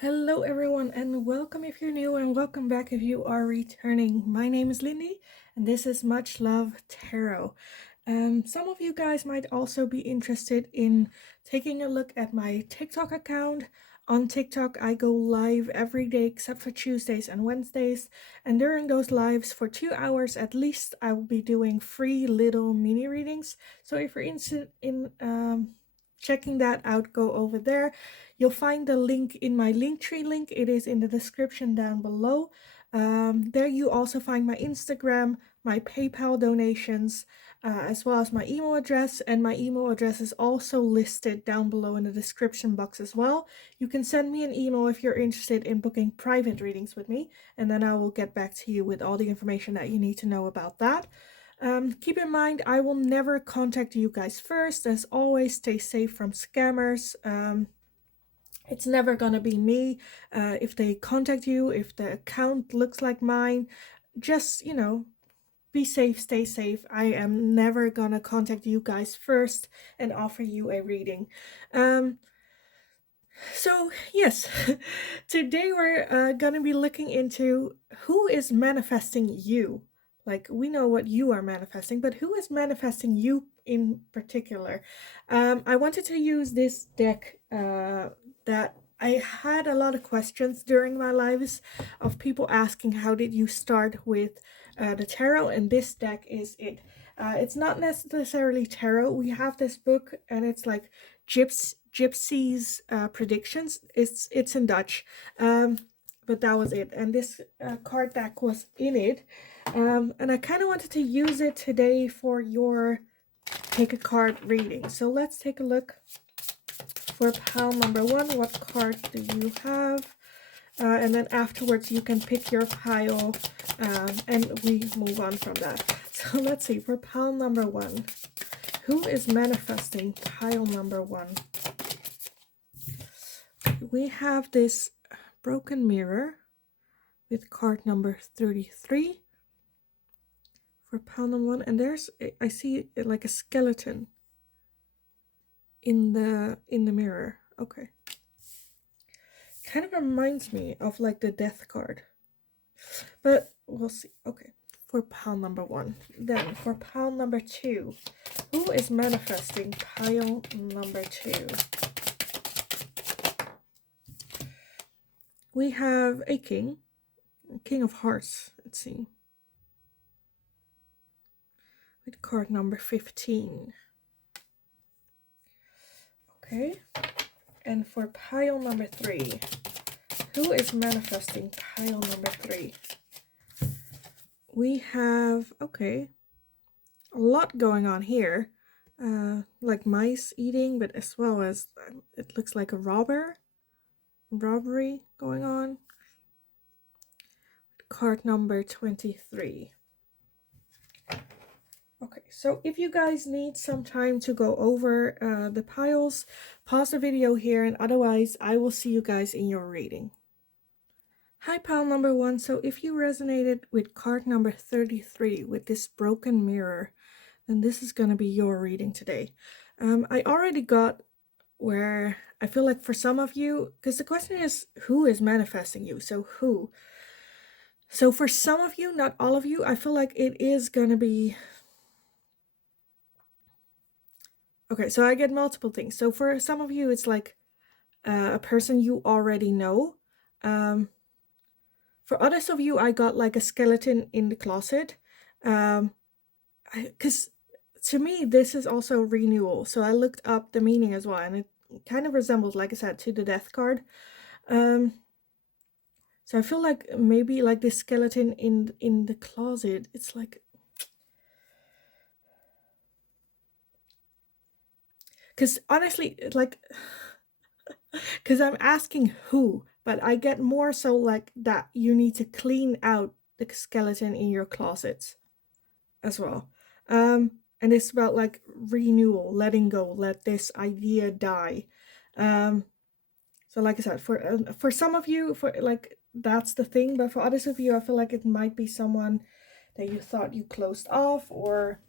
Hello everyone and welcome if you're new and welcome back if you are returning. My name is Lindy and this is Much Love Tarot. Some of you guys might also be interested in taking a look at my TikTok account. On TikTok I go live every day except for Tuesdays and Wednesdays, and during those lives for 2 hours at least I will be doing free little mini readings. So if you're interested in checking that out, go over there. You'll find the link in my Linktree link. It is in the description down below. There you also find my Instagram, my PayPal donations, as well as my email address. And my email address is also listed down below in the description box as well. You can send me an email if you're interested in booking private readings with me, and then I will get back to you with all the information that you need to know about that. Keep in mind, I will never contact you guys first. As always, stay safe from scammers. It's never gonna be me. If they contact you, if the account looks like mine, just, be safe, stay safe. I am never gonna contact you guys first and offer you a reading. So yes, today we're gonna be looking into who is manifesting you. Like, we know what you are manifesting, but who is manifesting you in particular? I wanted to use this deck that I had a lot of questions during my lives of people asking, how did you start with the tarot? And this deck is it. It's not necessarily tarot. We have this book and it's like Gypsy's predictions. It's in Dutch, but that was it. And this card deck was in it, and I kind of wanted to use it today for your pick a card reading. So let's take a look for pile number one. What card do you have? And then afterwards you can pick your pile, and we move on from that. So let's see, for pile number one, who is manifesting pile number one? We have this broken mirror with card number 33 for pile number one, and there's, I see it like a skeleton in the mirror. Okay, kind of reminds me of like the death card, but we'll see. Okay, for pile number one. Then for pile number two, who is manifesting pile number two? We have a king of hearts, it seems, with card number 15. Okay, and for pile number three, who is manifesting pile number three? We have, okay, a lot going on here, like mice eating, but as well as it looks like a robbery going on. Card number 23. Okay, so if you guys need some time to go over the piles, pause the video here, and otherwise I will see you guys in your reading. Hi pile number one. So if you resonated with card number 33 with this broken mirror, then this is going to be your reading today. I already got where I feel like for some of you, because the question is who is manifesting you, so who? So for some of you, not all of you, I feel like it is going to be, okay, so I get multiple things. So for some of you, it's like a person you already know. For others of you, I got like a skeleton in the closet. Because to me, this is also renewal. So I looked up the meaning as well, and it kind of resembles, like I said, to the death card. So I feel like maybe like this skeleton in the closet, it's like, because honestly, like, because I'm asking who, but I get more so like that you need to clean out the skeleton in your closets as well. And it's about like renewal, letting go, let this idea die. So like I said, for some of you, for like, that's the thing, but for others of you, I feel like it might be someone that you thought you closed off, or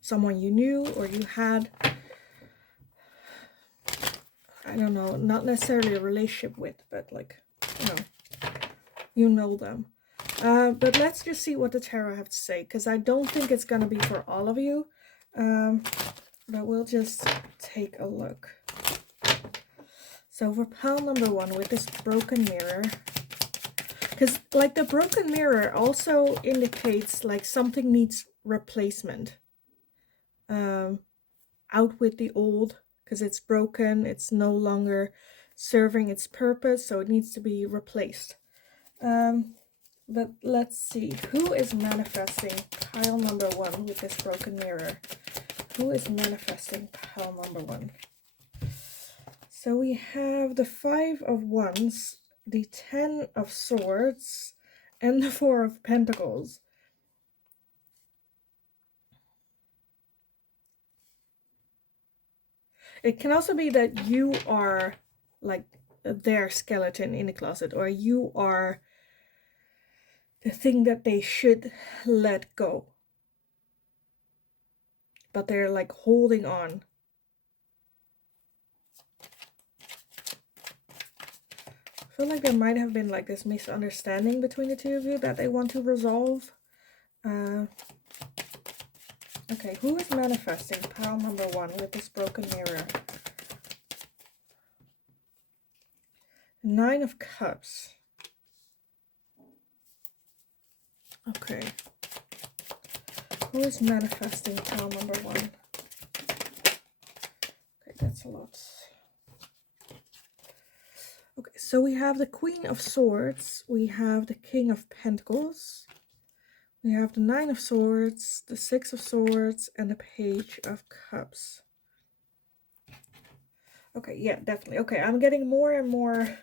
someone you knew or you had. I don't know, not necessarily a relationship with, but like, you know them. But let's just see what the tarot have to say, because I don't think it's going to be for all of you. But we'll just take a look. So for pile number 1 with this broken mirror, because like the broken mirror also indicates like something needs replacement. Out with the old, because it's broken, it's no longer serving its purpose, so it needs to be replaced. But let's see, who is manifesting pile number 1 with this broken mirror? Who is manifesting pile number 1? So we have the 5 of Wands, the 10 of Swords, and the 4 of Pentacles. It can also be that you are like their skeleton in the closet, or you are the thing that they should let go, but they're like holding on. I feel like there might have been like this misunderstanding between the two of you that they want to resolve. Okay, who is manifesting pile number 1 with this broken mirror? 9 of Cups. Okay. Who is manifesting pile number 1? Okay, that's a lot. Okay, so we have the Queen of Swords, we have the King of Pentacles, we have the 9 of Swords, the 6 of Swords, and the Page of Cups. Okay, yeah, definitely. Okay, I'm getting more and more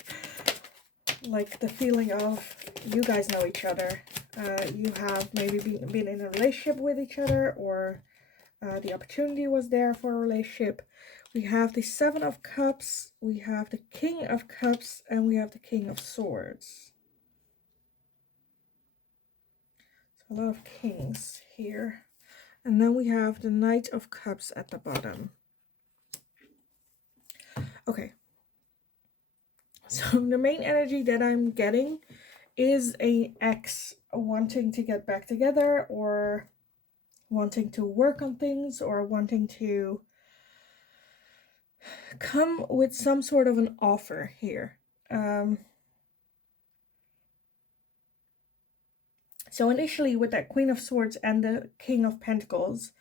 like the feeling of you guys know each other. You have maybe been in a relationship with each other, or the opportunity was there for a relationship. We have the 7 of Cups, we have the King of Cups, and we have the King of Swords. So a lot of kings here. And then we have the Knight of Cups at the bottom. Okay. So the main energy that I'm getting is a ex wanting to get back together, or wanting to work on things, or wanting to come with some sort of an offer here. So initially with that Queen of Swords and the King of Pentacles,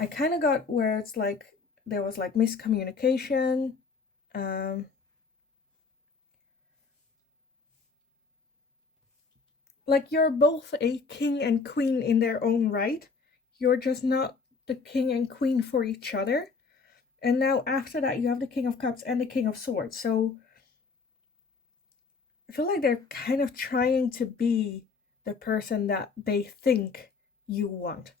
I kind of got where it's like there was like miscommunication. Like you're both a king and queen in their own right. You're just not the king and queen for each other. And now after that, you have the King of Cups and the King of Swords. So I feel like they're kind of trying to be the person that they think you want.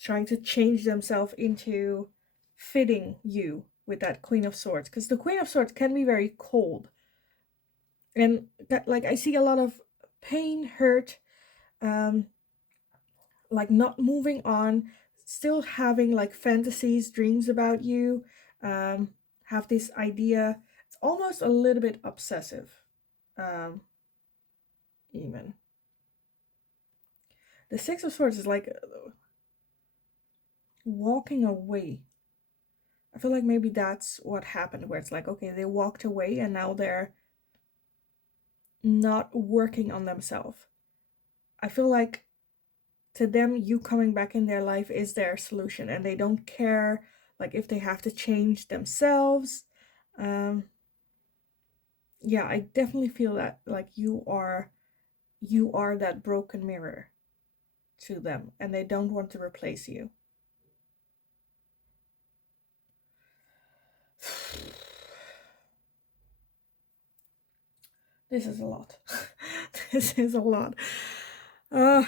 Trying to change themselves into fitting you with that Queen of Swords. Because the Queen of Swords can be very cold. And that, like, I see a lot of pain, hurt, like not moving on, still having like fantasies, dreams about you, have this idea. It's almost a little bit obsessive, even. The 6 of Swords is like walking away. I feel like maybe that's what happened, where it's like, okay, they walked away and now they're not working on themselves. I feel like to them, you coming back in their life is their solution, and they don't care like if they have to change themselves. Yeah, I definitely feel that like you are that broken mirror to them, and they don't want to replace you. This is a lot. This is a lot. To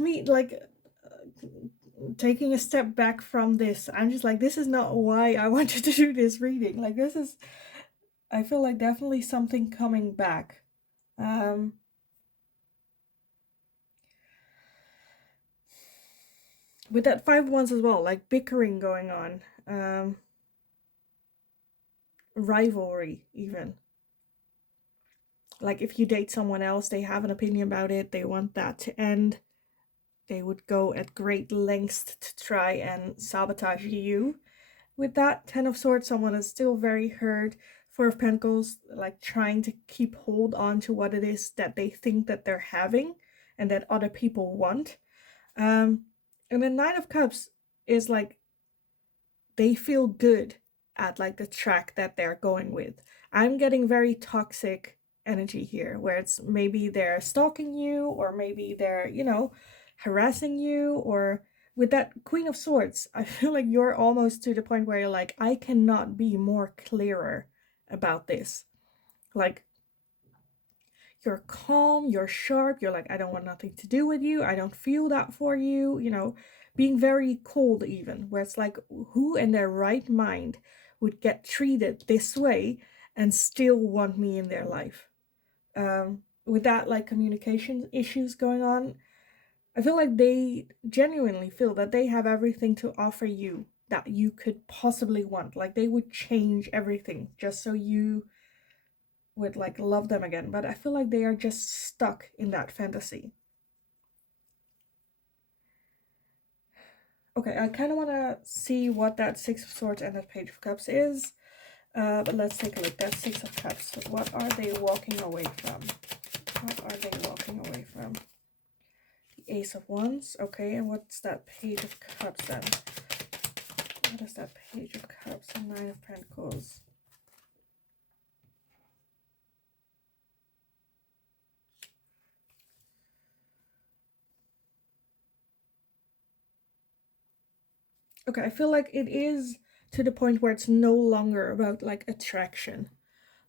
me, like, taking a step back from this, I'm just like, this is not why I wanted to do this reading. Like, this is, I feel like definitely something coming back. with that 5 of Wands as well, like bickering going on, rivalry even. Like if you date someone else, they have an opinion about it, they want that to end. They would go at great lengths to try and sabotage you. With that 10 of Swords, someone is still very hurt. 4 of Pentacles, like trying to keep hold on to what it is that they think that they're having and that other people want. And the 9 of Cups is like they feel good at like the track that they're going with. I'm getting very toxic energy here, where it's maybe they're stalking you, or maybe they're, you know, harassing you. Or with that Queen of Swords, I feel like you're almost to the point where you're like, I cannot be more clearer about this. Like, you're calm, you're sharp, you're like, I don't want nothing to do with you, I don't feel that for you, you know, being very cold even, where it's like, who in their right mind would get treated this way and still want me in their life? With that, like, communication issues going on, I feel like they genuinely feel that they have everything to offer you that you could possibly want. Like, they would change everything just so you would like love them again, but I feel like they are just stuck in that fantasy. Okay, I kind of want to see what that 6 of Swords and that Page of Cups is, but let's take a look. That 6 of Cups, what are they walking away from? What are they walking away from? The Ace of Wands, okay, and what's that Page of Cups then? What is that Page of Cups and 9 of Pentacles? Okay, I feel like it is to the point where it's no longer about like attraction.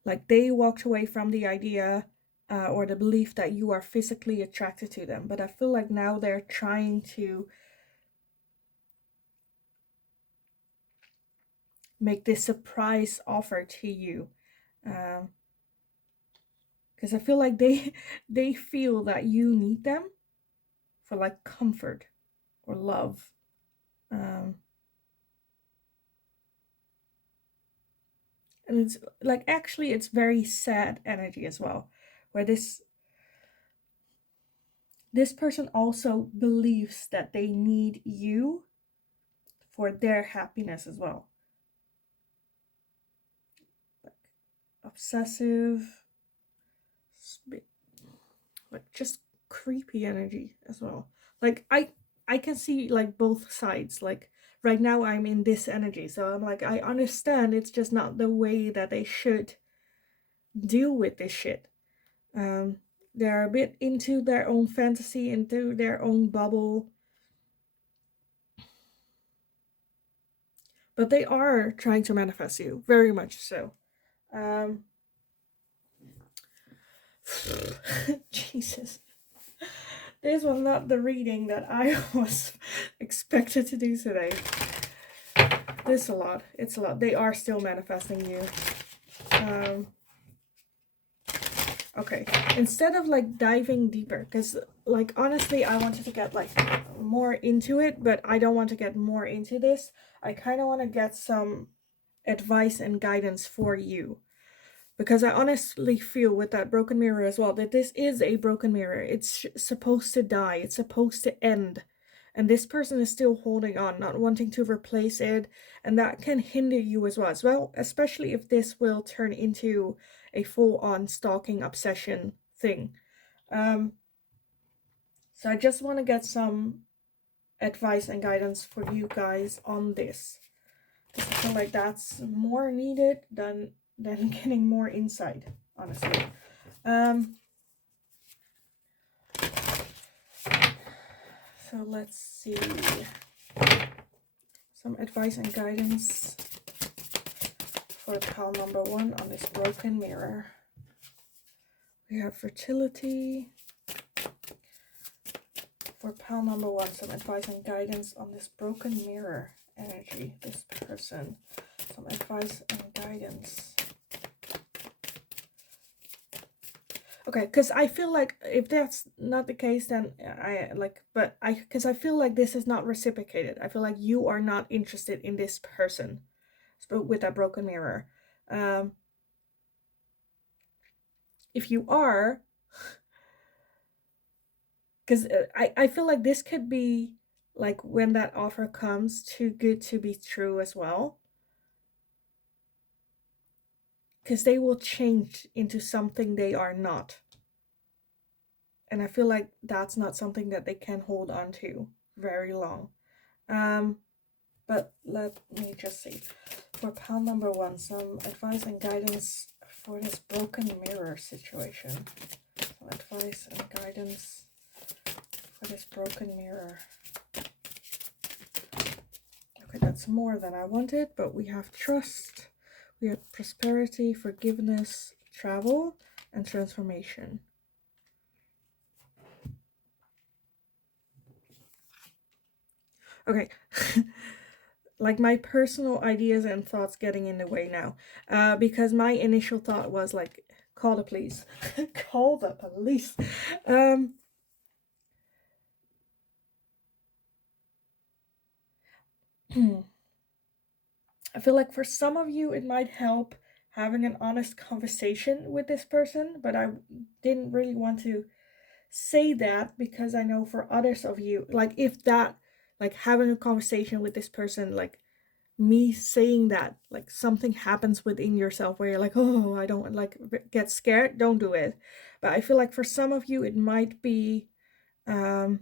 Like they walked away from the idea or the belief that you are physically attracted to them. But I feel like now they're trying to make this surprise offer to you. Because I feel like they feel that you need them for like comfort or love. And it's like, actually, it's very sad energy as well, where this person also believes that they need you for their happiness as well. Like obsessive, like just creepy energy as well. Like I can see like both sides. Like right now I'm in this energy, so I'm like, I understand it's just not the way that they should deal with this shit. They're a bit into their own fantasy, into their own bubble, but they are trying to manifest you, very much so. Jesus, this was not the reading that I was expected to do today. This is a lot. It's a lot. They are still manifesting you. Okay, instead of like diving deeper, because like honestly I wanted to get like more into it, but I don't want to get more into this. I kind of want to get some advice and guidance for you, because I honestly feel with that broken mirror as well that this is a broken mirror. It's supposed to die, it's supposed to end, and this person is still holding on, not wanting to replace it, and that can hinder you as well, especially if this will turn into a full-on stalking obsession thing. So I just want to get some advice and guidance for you guys on this, because I feel like that's more needed than getting more insight, honestly. So let's see. Some advice and guidance for pile number 1 on this broken mirror. We have fertility. For pile number 1, some advice and guidance on this broken mirror energy, this person. Some advice and guidance. Okay, because I feel like if that's not the case, then because I feel like this is not reciprocated. I feel like you are not interested in this person, with that broken mirror. Um, if you are, because I feel like this could be like when that offer comes, too good to be true as well. Because they will change into something they are not. And I feel like that's not something that they can hold on to very long. But let me just see. For pile number 1, some advice and guidance for this broken mirror situation. Some advice and guidance for this broken mirror. Okay, that's more than I wanted, but we have trust, we have prosperity, forgiveness, travel, and transformation. Okay. Like my personal ideas and thoughts getting in the way now. Because my initial thought was like, call the police. Call the police. I feel like for some of you, it might help having an honest conversation with this person, but I didn't really want to say that because I know for others of you, like if that, like having a conversation with this person, like me saying that, like something happens within yourself where you're like, oh, I don't like get scared, don't do it. But I feel like for some of you, it might be the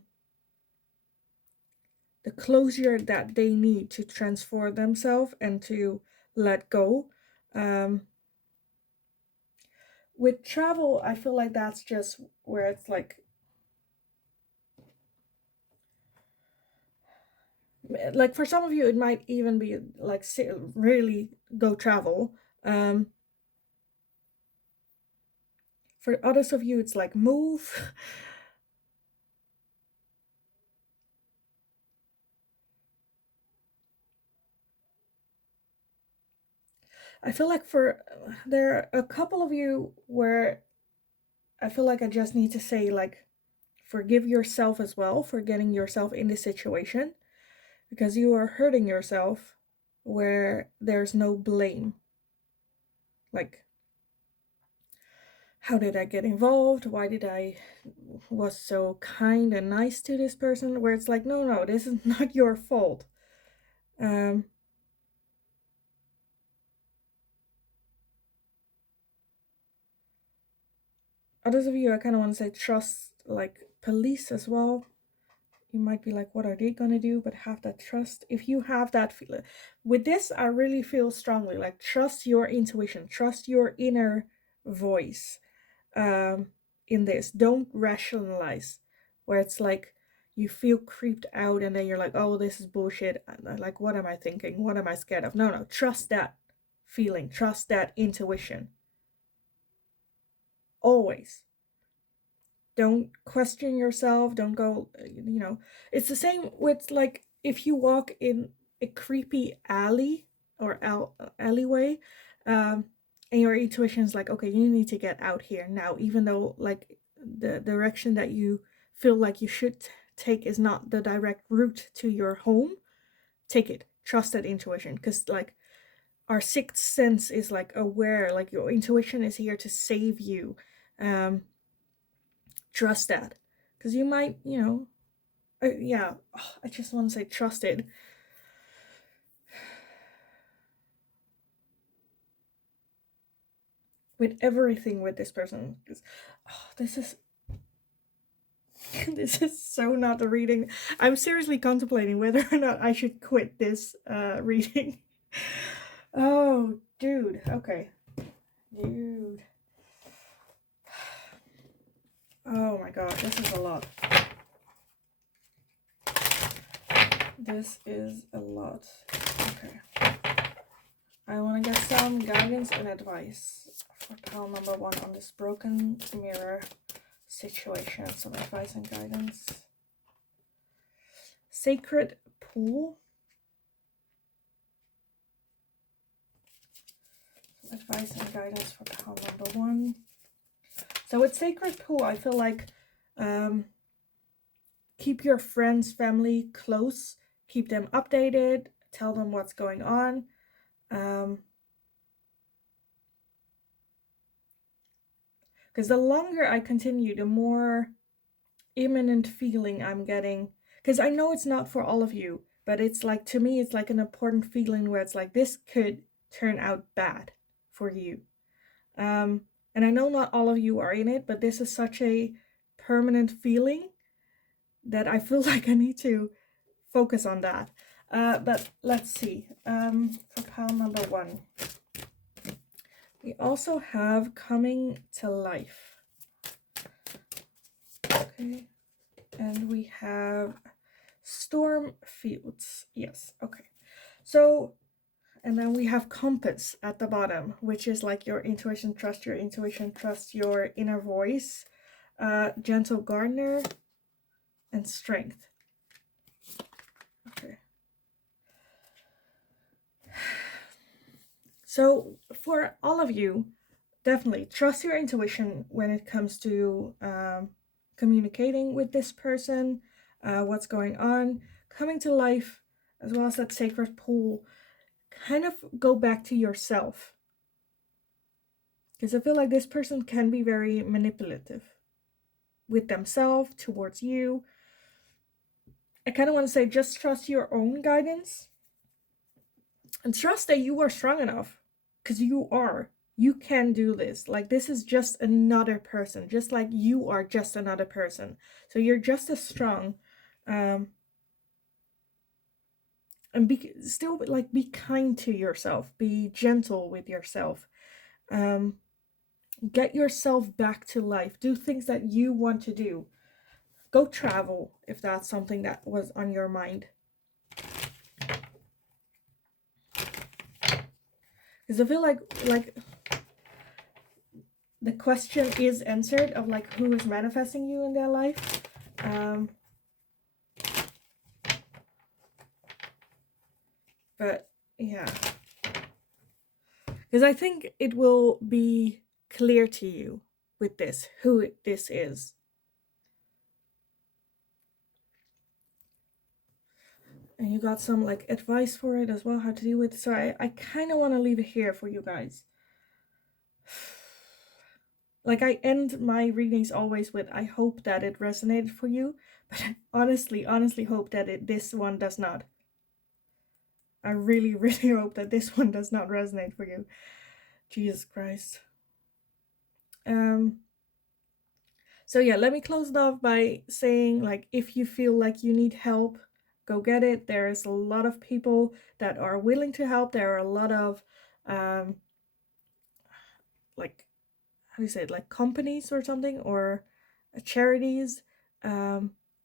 closure that they need to transform themselves and to let go. With travel, I feel like that's just where it's like for some of you, it might even be like really go travel. For others of you, it's like move. I feel like there are a couple of you where I feel like I just need to say like forgive yourself as well for getting yourself in this situation, because you are hurting yourself where there's no blame. Like, how did I get involved? Why did I was so kind and nice to this person? Where it's like, no, this is not your fault. Um, Others of you, I kind of want to say trust, like police as well. You might be like, what are they gonna do? But have that trust. If you have that feeling with this, I really feel strongly like trust your intuition, trust your inner voice. In this, don't rationalize where it's like you feel creeped out and then you're like, oh, this is bullshit. Like, what am I thinking? What am I scared of? No, trust that feeling, trust that intuition. Always. Don't question yourself, don't go, it's the same with like if you walk in a creepy alley or alleyway, um and your intuition is like, okay, you need to get out here now, even though like the direction that you feel like you should take is not the direct route to your home. Take it, trust that intuition, because like our sixth sense is like aware, like your intuition is here to save you. Trust that, because you might, yeah, I just want to say trusted. With everything with this person, because this is this is so not the reading. I'm seriously contemplating whether or not I should quit this reading. Oh, dude. Okay. Dude. Oh my god, this is a lot. This is a lot. Okay. I want to get some guidance and advice for pile number 1 on this broken mirror situation. Some advice and guidance. Sacred pool. Some advice and guidance for pile number 1. So with Sacred Pool, I feel like keep your friends, family close, keep them updated, tell them what's going on. Because the longer I continue, the more imminent feeling I'm getting. Because I know it's not for all of you, but it's like, to me, it's like an important feeling where it's like, this could turn out bad for you. And I know not all of you are in it, but this is such a permanent feeling that I feel like I need to focus on that. But let's see. For pile number 1, we also have Coming to Life. Okay. And we have Storm Fields. Yes, okay. So, and then we have Compass at the bottom, which is like your intuition, trust your intuition, trust your inner voice. Gentle Gardener and Strength. Okay. So for all of you, definitely trust your intuition when it comes to communicating with this person, what's going on, coming to life, as well as that Sacred Pool. Kind of go back to yourself, because I feel like this person can be very manipulative with themselves towards you. I kind of want to say just trust your own guidance and trust that you are strong enough, because you are. You can do this. Like, this is just another person, just like you are just another person. So you're just as strong. And still be kind to yourself. Be gentle with yourself. Get yourself back to life. Do things that you want to do. Go travel if that's something that was on your mind. Because I feel like the question is answered of like who is manifesting you in their life. But yeah, because I think it will be clear to you with this who this is. And you got some like advice for it as well, how to deal with it. So I kind of want to leave it here for you guys. Like, I end my readings always with, I hope that it resonated for you, but I honestly hope that this one does not. I really, really hope that this one does not resonate for you. Jesus Christ. So yeah, let me close it off by saying, like, if you feel like you need help, go get it. There's a lot of people that are willing to help. There are a lot of, like, how do you say it, like companies or something, or charities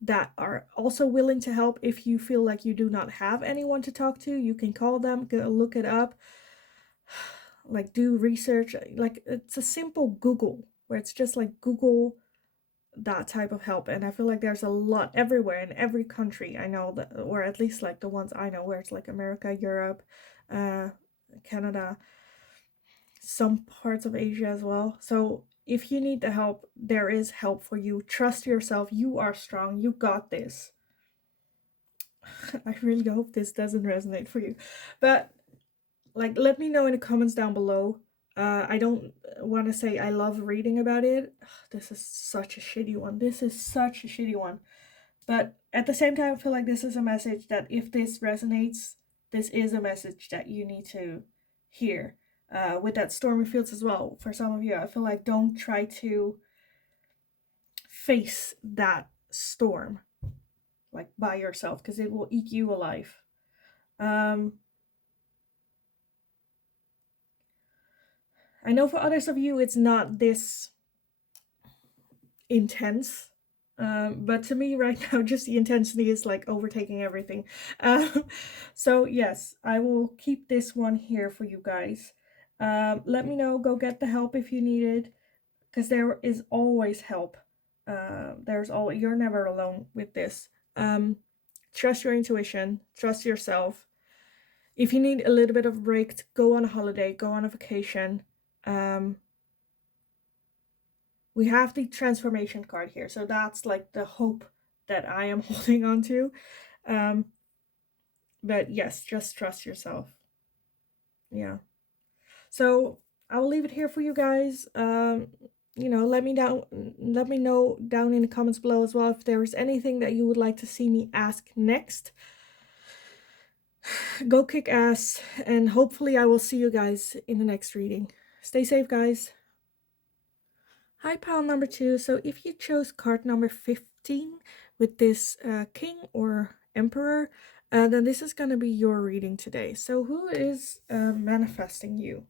that are also willing to help. If you feel like you do not have anyone to talk to, you can call them, go look it up, like do research. Like, it's a simple Google, where it's just like Google that type of help. And I feel like there's a lot everywhere in every country I know, that, or at least like the ones I know, where it's like America, Europe, Canada, some parts of Asia as well. So if you need the help, there is help for you. Trust yourself. You are strong. You got this. I really hope this doesn't resonate for you. But like, let me know in the comments down below. I don't want to say I love reading about it. This is such a shitty one. This is such a shitty one. But at the same time, I feel like this is a message that if this resonates, this is a message that you need to hear. With that Stormy Fields as well, for some of you, I feel like don't try to face that storm like by yourself, because it will eat you alive. I know for others of you it's not this intense, but to me right now, just the intensity is like overtaking everything. So yes, I will keep this one here for you guys. Let me know, go get the help if you need it, because there is always help. You're never alone with this. Trust your intuition, trust yourself. If you need a little bit of a break, go on a holiday, go on a vacation. we have the transformation card here. So that's like the hope that I am holding on to. But yes, just trust yourself. Yeah. So I'll leave it here for you guys. Let me know down in the comments below as well if there is anything that you would like to see me ask next. Go kick ass, and hopefully I will see you guys in the next reading. Stay safe, guys. Hi, pile number 2. So if you chose card number 15 with this king or emperor, then this is going to be your reading today. So who is manifesting you?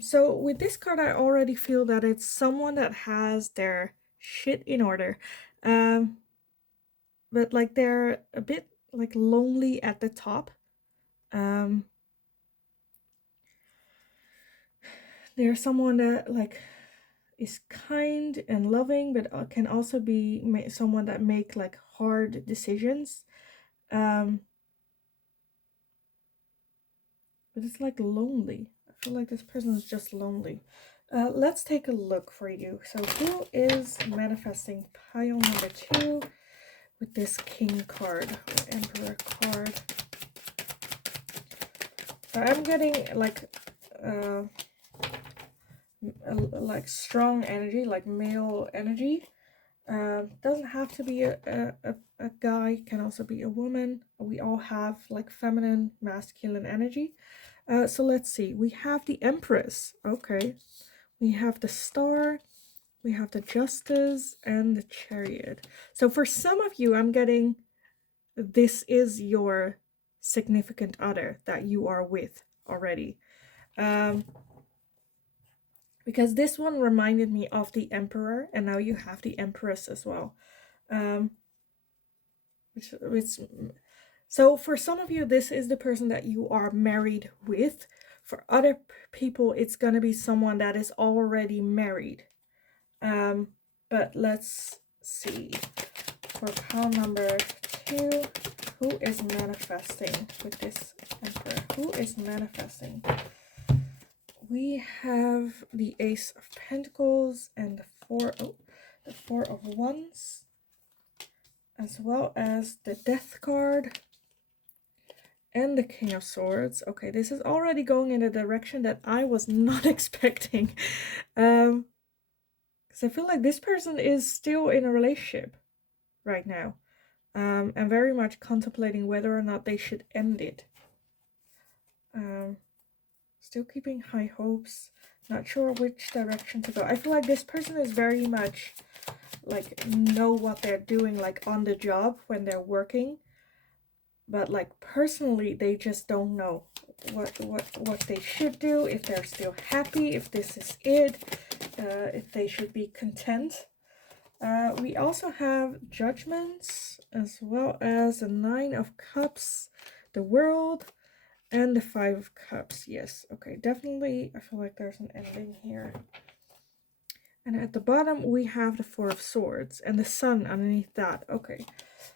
So with this card, I already feel that it's someone that has their shit in order. But like they're a bit like lonely at the top. They're someone that like is kind and loving, but can also be someone that make like hard decisions. But it's like lonely. I feel like this person is just lonely. Let's take a look for you. So who is manifesting pile number 2 with this king card or emperor card? So I'm getting like strong energy, like male energy. Doesn't have to be a guy, can also be a woman. We all have like feminine, masculine energy. So let's see. We have the Empress. Okay. We have the Star. We have the Justice and the Chariot. So for some of you, I'm getting this is your significant other that you are with already. Because this one reminded me of the Emperor, and now you have the Empress as well. So for some of you, this is the person that you are married with. For other people, it's going to be someone that is already married. But let's see. For pile number 2, who is manifesting with this Emperor? Who is manifesting? We have the Ace of Pentacles and the Four of Wands, as well as the Death card and the King of Swords. Okay, this is already going in a direction that I was not expecting. Because I feel like this person is still in a relationship right now. And very much contemplating whether or not they should end it. Still keeping high hopes. Not sure which direction to go. I feel like this person is very much like know what they're doing, like on the job when they're working. But like personally, they just don't know what they should do, if they're still happy, if this is it, if they should be content. We also have Judgments, as well as the 9 of Cups, the World, and the 5 of Cups. Yes, okay, definitely. I feel like there's an ending here. And at the bottom, we have the 4 of Swords and the Sun underneath that. Okay,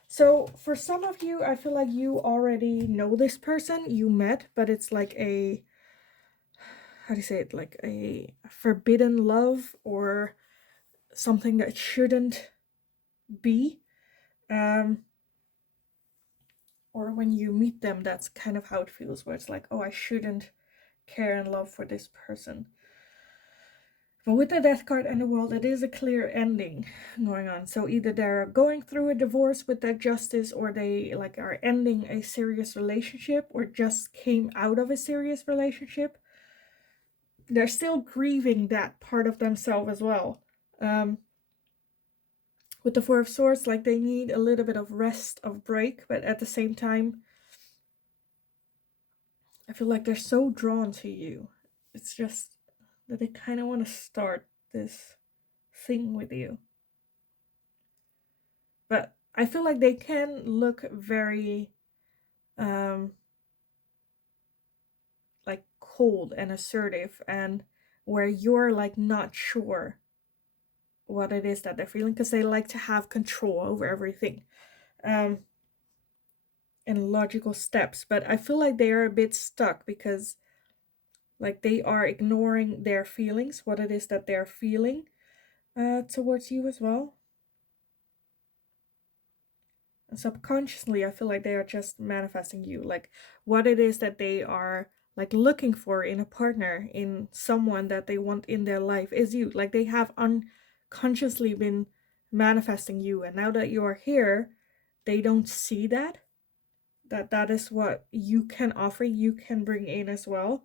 so for some of you, I feel like you already know this person you met, but it's like a, how do you say it, like a forbidden love or something that shouldn't be. Or when you meet them, that's kind of how it feels, where it's like, oh, I shouldn't care and love for this person. But with the Death card and the World, it is a clear ending going on. So either they're going through a divorce with that Justice, or they like are ending a serious relationship, or just came out of a serious relationship. They're still grieving that part of themselves as well. With the 4 of Swords, like they need a little bit of rest, of break, but at the same time, I feel like they're so drawn to you. It's just that they kind of want to start this thing with you. But I feel like they can look very like cold and assertive, and where you're like not sure what it is that they're feeling, because they like to have control over everything. And logical steps, but I feel like they are a bit stuck because like they are ignoring their feelings, what it is that they're feeling, towards you as well. And subconsciously, I feel like they are just manifesting you, like what it is that they are like looking for in a partner, in someone that they want in their life is you. Like they have unconsciously been manifesting you, and now that you're here, they don't see that is what you can offer, you can bring in as well.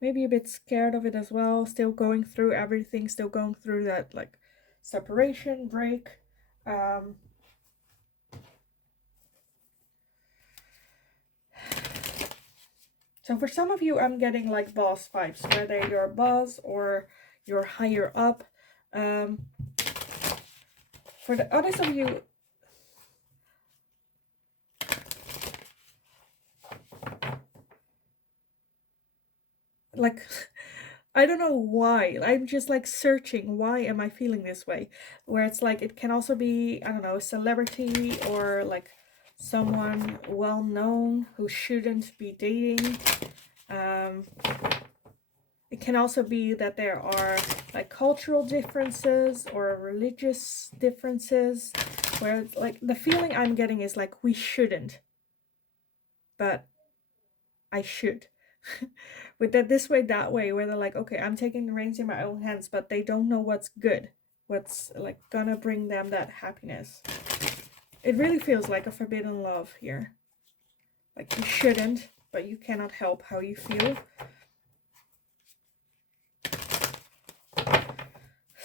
Maybe a bit scared of it as well, still going through everything, still going through that like separation break. um so for some of you, I'm getting like boss vibes, whether you're a boss or you're higher up. For the others of you, like I don't know why. I'm just like searching, why am I feeling this way? Where it's like it can also be, I don't know, a celebrity or like someone well known who shouldn't be dating. It can also be that there are like cultural differences or religious differences, where like the feeling I'm getting is like we shouldn't, but I should. With that this way, that way, where they're like, okay, I'm taking the reins in my own hands, but they don't know what's good, what's like gonna bring them that happiness. It really feels like a forbidden love here. Like you shouldn't, but you cannot help how you feel.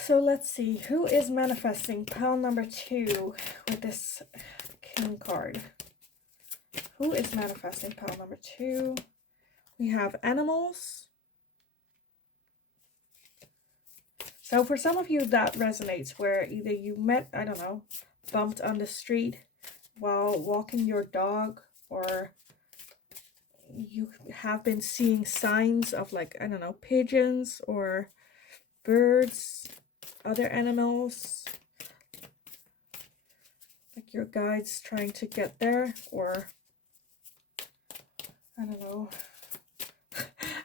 So let's see, who is manifesting pile number 2 with this king card? Who is manifesting pile number 2? We have animals. So for some of you that resonates, where either you met, I don't know, bumped on the street while walking your dog, or you have been seeing signs of like, I don't know, pigeons or birds, other animals, like your guides trying to get there, or I don't know.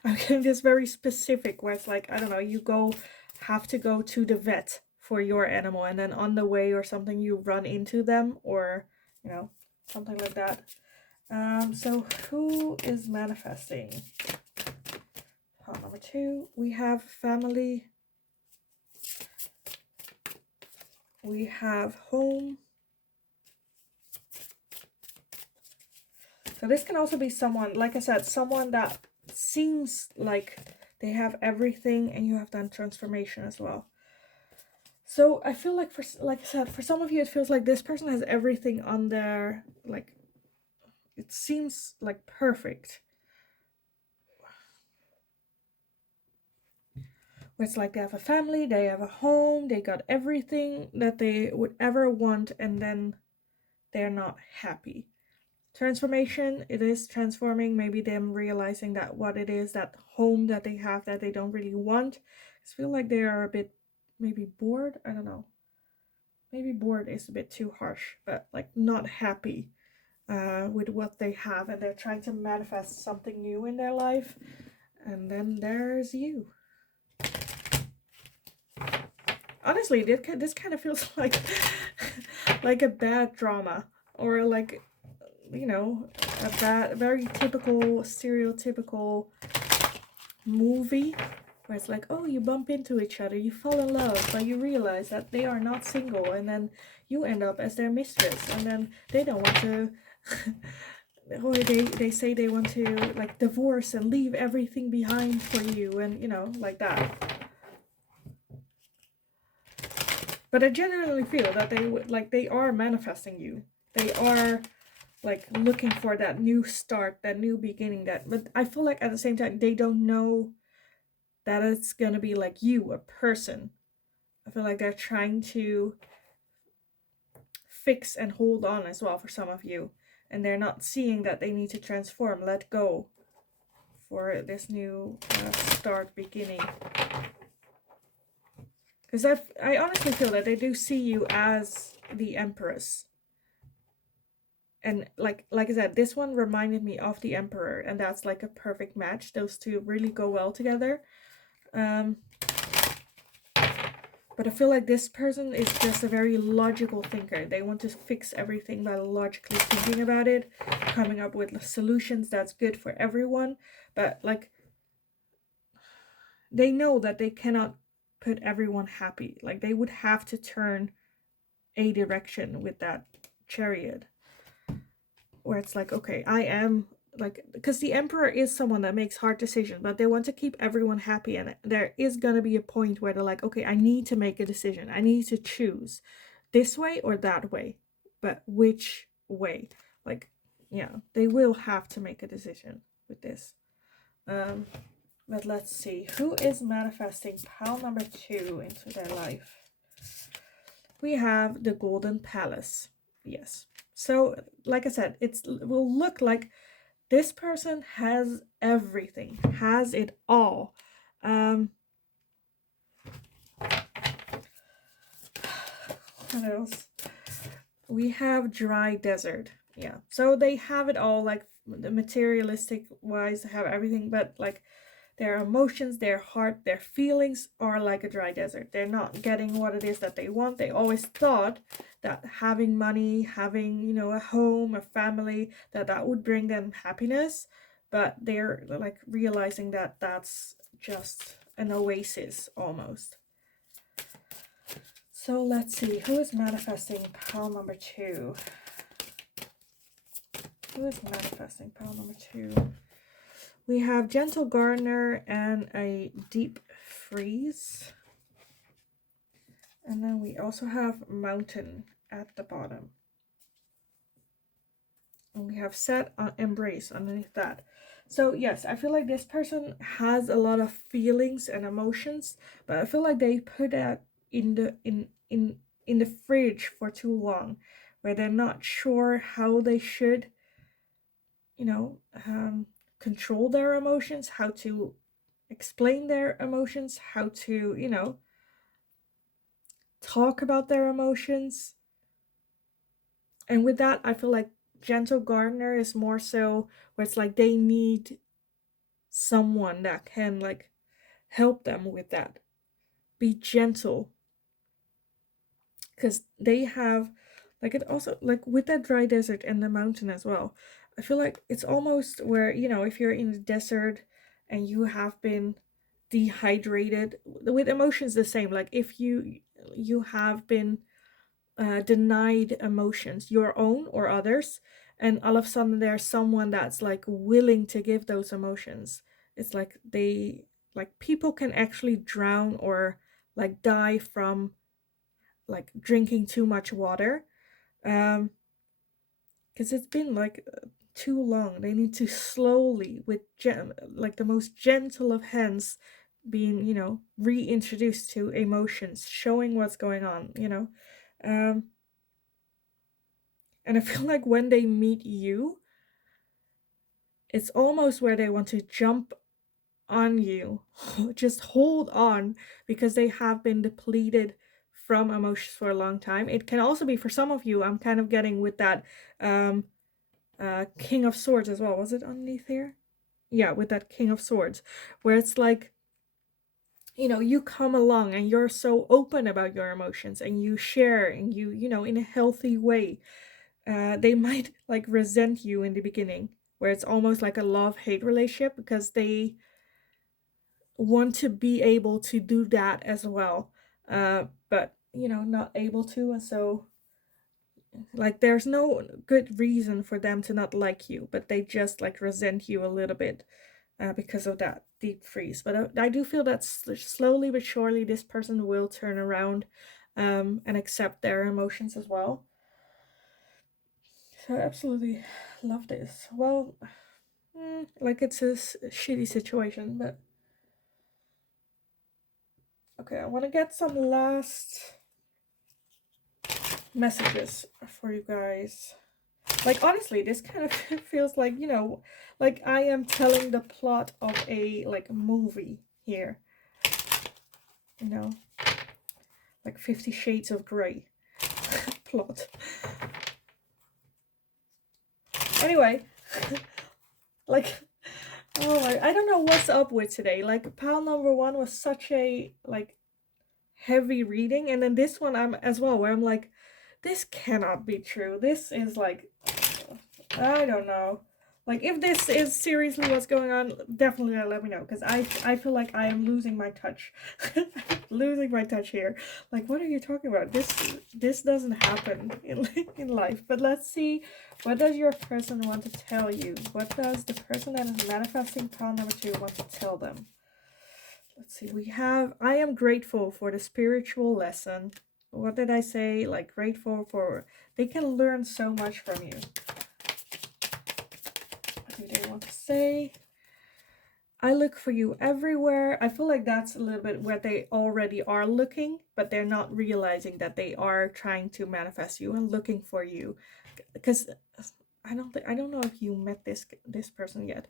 I'm getting this very specific where it's like, I don't know, you have to go to the vet for your animal, and then on the way or something you run into them, or you know, something like that. So who is manifesting? Pile number 2, we have family, we have home. So this can also be someone, like I said, someone that seems like they have everything, and you have done transformation as well. So I feel like, like I said, for some of you, it feels like this person has everything on their, like, it seems like perfect. Where it's like they have a family, they have a home, they got everything that they would ever want, and then they're not happy. Transformation, it is transforming, maybe them realizing that what it is, that home that they have that they don't really want. I feel like they are a bit maybe bored, I don't know. Maybe bored is a bit too harsh, but like not happy with what they have, and they're trying to manifest something new in their life. And then there's you. Honestly, this kind of feels like like a bad drama, or like, you know, a bad, very typical, stereotypical movie where it's like, oh, you bump into each other, you fall in love, but you realize that they are not single, and then you end up as their mistress, and then they don't want to or they say they want to like divorce and leave everything behind for you, and you know, like that. But I genuinely feel that they would, like, they are manifesting you. They are like looking for that new start, that new beginning, that, but I feel like at the same time they don't know that it's gonna be like you, a person. I feel like they're trying to fix and hold on as well for some of you, and they're not seeing that they need to transform, let go for this new start, beginning. Because I honestly feel that they do see you as the Empress. And like I said, this one reminded me of the Emperor, and that's like a perfect match. Those two really go well together. But I feel like this person is just a very logical thinker. They want to fix everything by logically thinking about it, coming up with solutions that's good for everyone. But like, they know that they cannot put everyone happy. Like, they would have to turn a direction with that chariot, where it's like, okay, I am like, because the emperor is someone that makes hard decisions, but they want to keep everyone happy, and there is going to be a point where they're like, okay, I need to make a decision, I need to choose this way or that way, but which way? Like, yeah, they will have to make a decision with this. But let's see, who is manifesting pile number 2 into their life? We have the Golden Palace. Yes, so like I said, it will look like this person has everything, has it all. What else? We have dry desert. Yeah, so they have it all, like the materialistic wise, have everything, but like their emotions, their heart, their feelings are like a dry desert. They're not getting what it is that they want. They always thought that having money, having, you know, a home, a family, that would bring them happiness. But they're like realizing that that's just an oasis almost. So let's see, who is manifesting pile number 2? Who is manifesting pile number 2? We have Gentle Gardener and a Deep Freeze. And then we also have Mountain at the bottom. And we have Set on Embrace underneath that. So yes, I feel like this person has a lot of feelings and emotions, but I feel like they put that in the fridge for too long, where they're not sure how they should, you know, control their emotions, how to explain their emotions, how to, you know, talk about their emotions. And with that, I feel like Gentle Gardener is more so where it's like they need someone that can like help them with that. Be gentle. Because they have, like, it also, like with that dry desert and the mountain as well, I feel like it's almost where, you know, if you're in the desert and you have been dehydrated, with emotions the same, like if you have been denied emotions, your own or others, and all of a sudden there's someone that's like willing to give those emotions. It's like they, like, people can actually drown or like die from like drinking too much water, because it's been like too long. They need to slowly, with like the most gentle of hands, being, you know, reintroduced to emotions, showing what's going on, you know. And I feel like when they meet you, it's almost where they want to jump on you, just hold on, because they have been depleted from emotions for a long time. It can also be for some of you, I'm kind of getting with that King of Swords as well. Was it underneath here? Yeah, with that King of Swords, where it's like, you know, you come along and you're so open about your emotions and you share and you know, in a healthy way. They might like resent you in the beginning, where it's almost like a love-hate relationship, because they want to be able to do that as well, but you know, not able to, and so like there's no good reason for them to not like you, but they just like resent you a little bit because of that deep freeze. But I do feel that slowly but surely this person will turn around and accept their emotions as well. So I absolutely love this. Well, like it's a shitty situation, but okay, I want to get some last messages for you guys. Like, honestly, this kind of feels like, you know, like I am telling the plot of a like movie here, you know, like 50 Shades of Grey plot. Anyway, like, oh my, I don't know what's up with today. Like, pile number 1 was such a like heavy reading. And then this one I'm as well, where I'm like, this cannot be true. This is like, I don't know. Like, if this is seriously what's going on, definitely let me know, because I feel like I am losing my touch. Losing my touch here. Like, what are you talking about? This doesn't happen in life. But let's see, what does your person want to tell you? What does the person that is manifesting pile number 2 want to tell them? Let's see, we have, I am grateful for the spiritual lesson. What did I say? Like, grateful for, they can learn so much from you. What do they want to say? I look for you everywhere. I feel like that's a little bit where they already are looking, but they're not realizing that they are trying to manifest you and looking for you. Because I don't know if you met this person yet.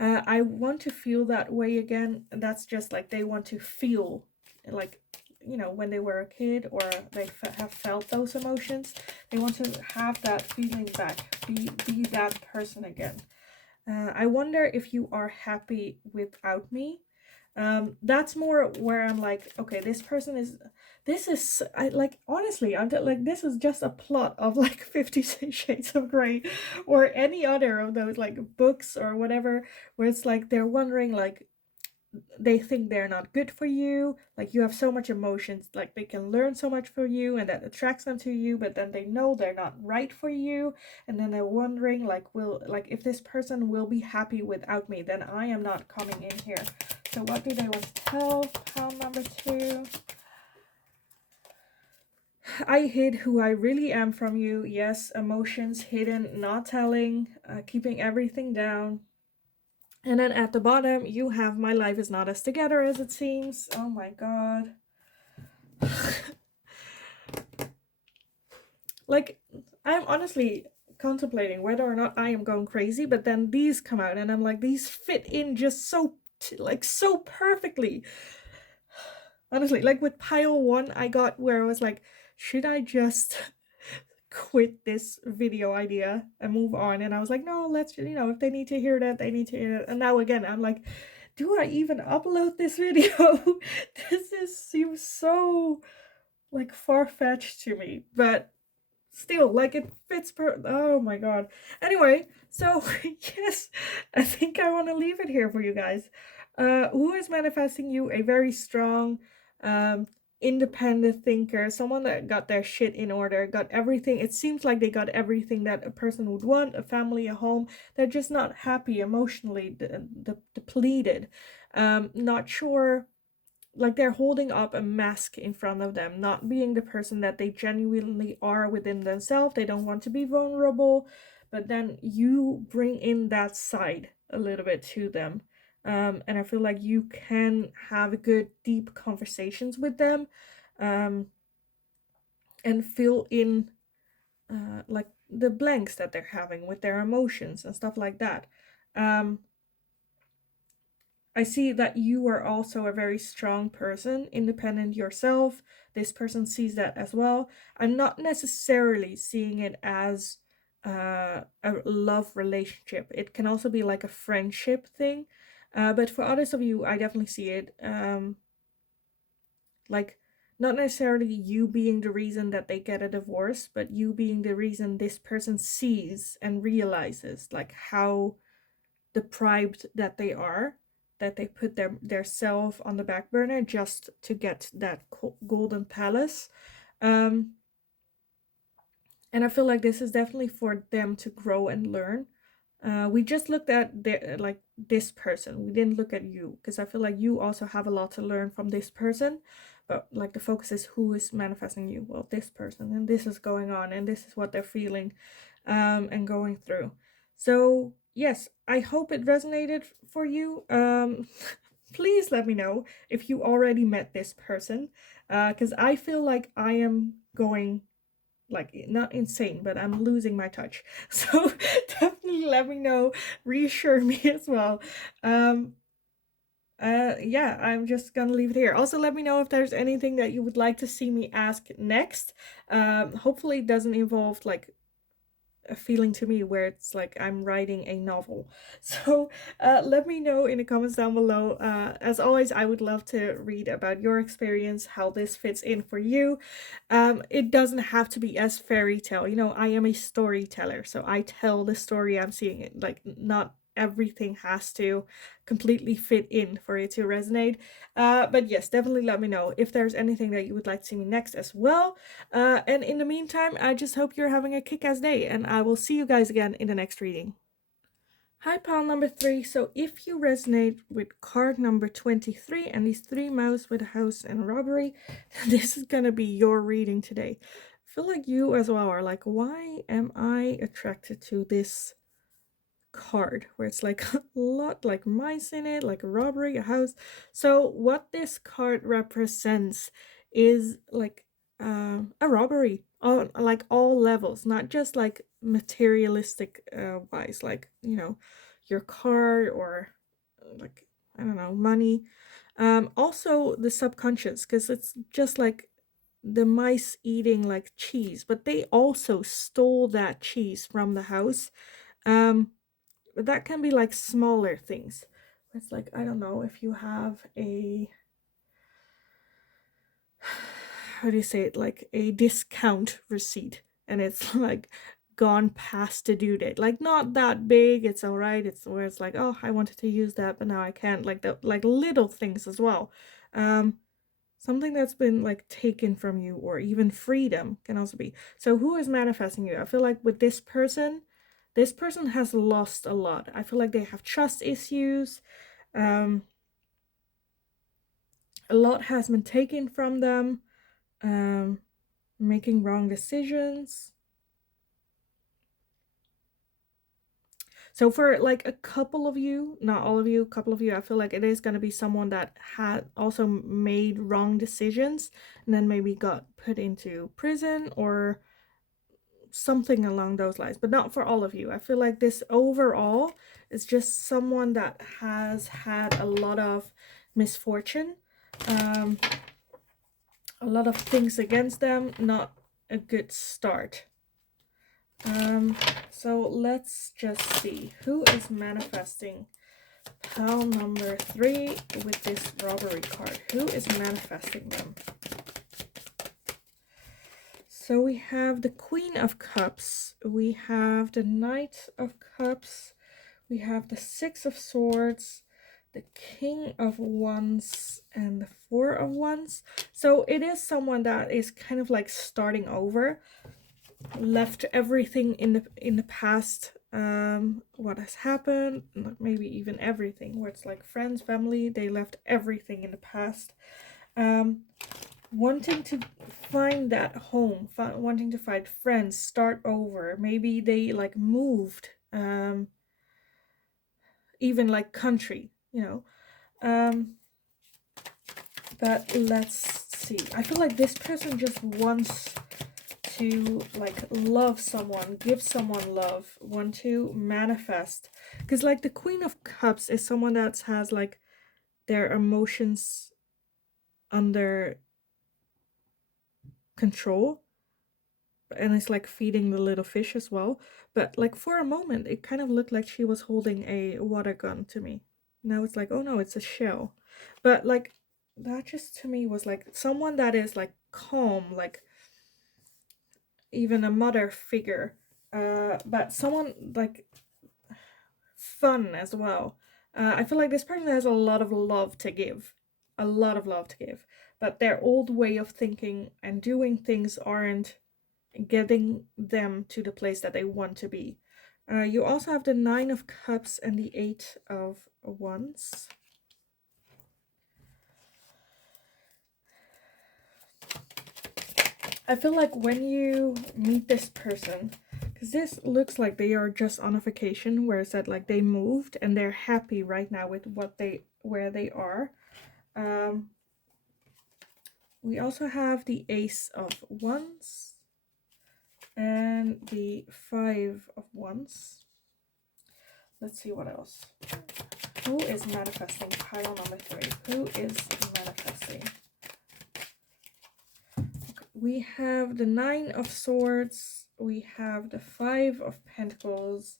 I want to feel that way again. That's just like they want to feel like, you know, when they were a kid, or they have felt those emotions. They want to have that feeling back. Be that person again. I wonder if you are happy without me. That's more where I'm like, okay, this person is, I like, honestly, I'm like, this is just a plot of like 50 Shades of Grey, or any other of those like books or whatever, where it's like they're wondering, like, they think they're not good for you, like you have so much emotions, like they can learn so much for you, and that attracts them to you, but then they know they're not right for you, and then they're wondering, like, if this person will be happy without me, then I am not coming in here. So what do they want to tell pile number 2? I hid who I really am from you. Yes, emotions hidden, not telling, keeping everything down. And then at the bottom, you have my life is not as together as it seems. Oh my god. Like, I'm honestly contemplating whether or not I am going crazy, but then these come out and I'm like, these fit in just so, like, so perfectly. Honestly, like with pile 1, I got where I was like, should I just quit this video idea and move on? And I was like, no, let's, you know, if they need to hear that, they need to hear it. And now again, I'm like, do I even upload this video? Seems so like far-fetched to me, but still, like, it fits oh my god. Anyway, so yes, I think I want to leave it here for you guys. Who is manifesting you? A very strong, independent thinker, someone that got their shit in order, got everything. It seems like they got everything that a person would want: a family, a home. They're just not happy, emotionally depleted, not sure, like they're holding up a mask in front of them, not being the person that they genuinely are within themselves. They don't want to be vulnerable, but then you bring in that side a little bit to them. And I feel like you can have good, deep conversations with them, and fill in like the blanks that they're having with their emotions and stuff like that. I see that you are also a very strong person, independent yourself. This person sees that as well. I'm not necessarily seeing it as a love relationship. It can also be like a friendship thing. But for others of you, I definitely see it like not necessarily you being the reason that they get a divorce, but you being the reason this person sees and realizes like how deprived that they are, that they put their self on the back burner just to get that golden palace. And I feel like this is definitely for them to grow and learn. We just looked at like this person. We didn't look at you, because I feel like you also have a lot to learn from this person. But like the focus is who is manifesting you. Well, this person, and this is going on, and this is what they're feeling and going through. So yes, I hope it resonated for you. Please let me know if you already met this person, because I feel like I am going, like, not insane, but I'm losing my touch. So definitely let me know, reassure me as well. Yeah, I'm just gonna leave it here. Also, let me know if there's anything that you would like to see me ask next. Hopefully it doesn't involve like a feeling to me where it's like I'm writing a novel. So let me know in the comments down below. As always, I would love to read about your experience, how this fits in for you. It doesn't have to be as fairy tale. You know, I am a storyteller, so I tell the story I'm seeing. It like not everything has to completely fit in for it to resonate. But yes, definitely let me know if there's anything that you would like to see me next as well. And in the meantime, I just hope you're having a kick-ass day, and I will see you guys again in the next reading. Hi, pile number 3. So if you resonate with card number 23 and these 3 mouths with house and robbery, this is gonna be your reading today. I feel like you as well are like, why am I attracted to this card where it's like a lot like mice in it, like a robbery, a house. So what this card represents is like a robbery on like all levels, not just like materialistic wise, like, you know, your car or like, I don't know, money. Also the subconscious, because it's just like the mice eating like cheese, but they also stole that cheese from the house. But that can be like smaller things. It's like, I don't know, if you have a, how do you say it, like a discount receipt and it's like gone past the due date, like not that big, it's all right, it's where it's like, oh, I wanted to use that but now I can't, like the like little things as well. Something that's been like taken from you, or even freedom can also be. So who is manifesting you? I feel like with this person has lost a lot. I feel like they have trust issues. A lot has been taken from them. Making wrong decisions. So for like a couple of you, not all of you, a couple of you, I feel like it is going to be someone that had also made wrong decisions and then maybe got put into prison or something along those lines, but not for all of you. I feel like this overall is just someone that has had a lot of misfortune, a lot of things against them, not a good start. So let's just see who is manifesting pile number 3 with this robbery card. Who is manifesting them? So we have the Queen of Cups, we have the Knight of Cups, we have the Six of Swords, the King of Wands, and the Four of Wands. So it is someone that is kind of like starting over, left everything in the past, what has happened, maybe even everything, where it's like friends, family, they left everything in the past. Wanting to find that home, wanting to find friends, start over. Maybe they like moved, even like country, you know. But let's see. I feel like this person just wants to like love someone, give someone love, want to manifest. Because like the Queen of Cups is someone that has like their emotions under control, and it's like feeding the little fish as well. But like for a moment it kind of looked like she was holding a water gun to me. Now it's like, oh no, it's a shell. But like that just to me was like someone that is like calm, like even a mother figure, but someone like fun as well. I feel like this person has a lot of love to give, a lot of love to give, but their old way of thinking and doing things aren't getting them to the place that they want to be. You also have the Nine of Cups and the Eight of Wands. I feel like when you meet this person, because this looks like they are just on a vacation, where it's that like they moved and they're happy right now with where they are. We also have the Ace of Wands and the Five of Wands. Let's see what else. Who is manifesting pile number 3? Who is manifesting? Okay, we have the Nine of Swords, we have the Five of Pentacles,